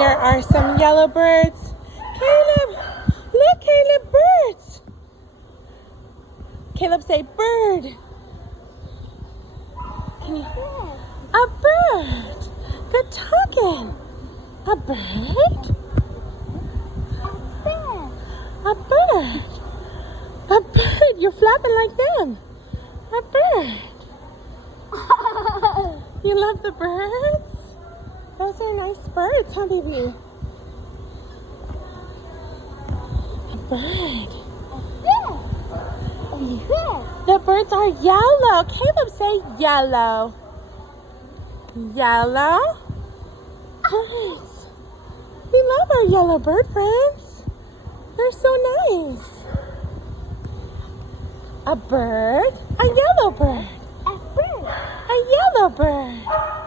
There are some yellow birds. Caleb, look, Caleb, birds. Caleb, say bird. Can you? A bird. Good talking. A bird? A bird. A bird. You're flapping like them. A bird. You love the birds? Those are nice birds, huh, baby? A bird. The birds are yellow. Caleb, say yellow. Yellow. Nice. We love our yellow bird friends. They're so nice. A bird. A yellow bird. A yellow bird.